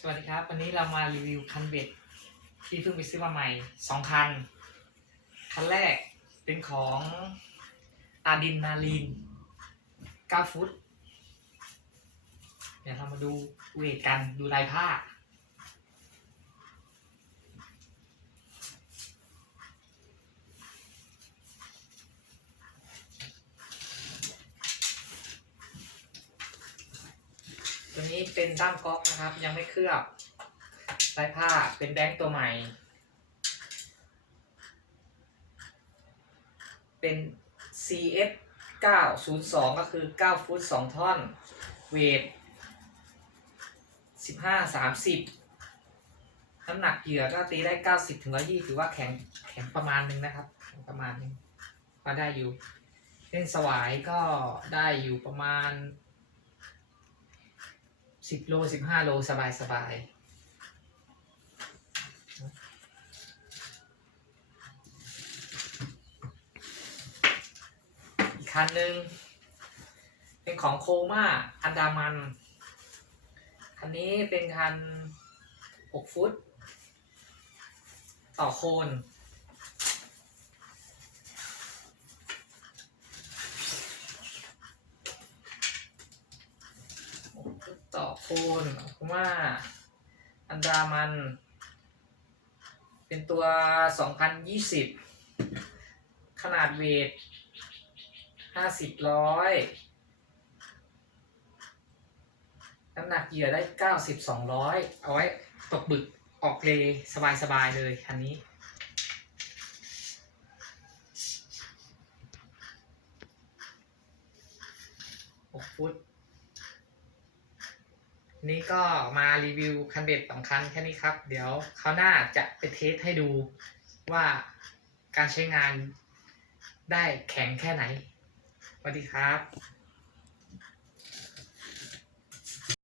สวัสดีครับ วันนี้เรามารีวิวคันเบ็ดที่เพิ่งไปซื้อมาใหม่สองคัน คันแรกเป็นของอาดินนาลีน9ฟุต เดี๋ยวเรามาดูเวทกันดูลายผ้า ตัวนี้เป็นด้ามก๊อกนะครับ ยังไม่เคลือบลายผ้าเป็นแดงค์ตัวใหม่ เป็น CF 902 ก็คือ 9 ฟุต 2 ท่อน เวท 15 30 น้ำหนักเหยื่อก็ตีได้ 90ถึง120 ถือว่าแข็งแข็งประมาณนึงนะครับ แข็งประมาณนึงก็ได้อยู่ เล่นสวายก็ได้อยู่ประมาณ สิบโลสิบห้าโลสบายสบายอีกคันหนึ่งเป็นของโคม่าอันดามัน คันนี้เป็นคันหกฟุต ต่อโคน ต่อคนเพราะว่าอันดามัน เป็นตัว 2020 ขนาดเวท 50ร้อยน้ำหนักเหยื่อได้ 90 200 เอาไว้ตกบึกออกเลสบาย ๆ เลยคันนี้6ฟุต นี่ก็มารีวิวคันเบ็ดสองคันแค่นี้ครับ เดี๋ยวคราวหน้าจะไปเทสให้ดูว่าการใช้งานได้แข็งแค่ไหนสวัสดีครับ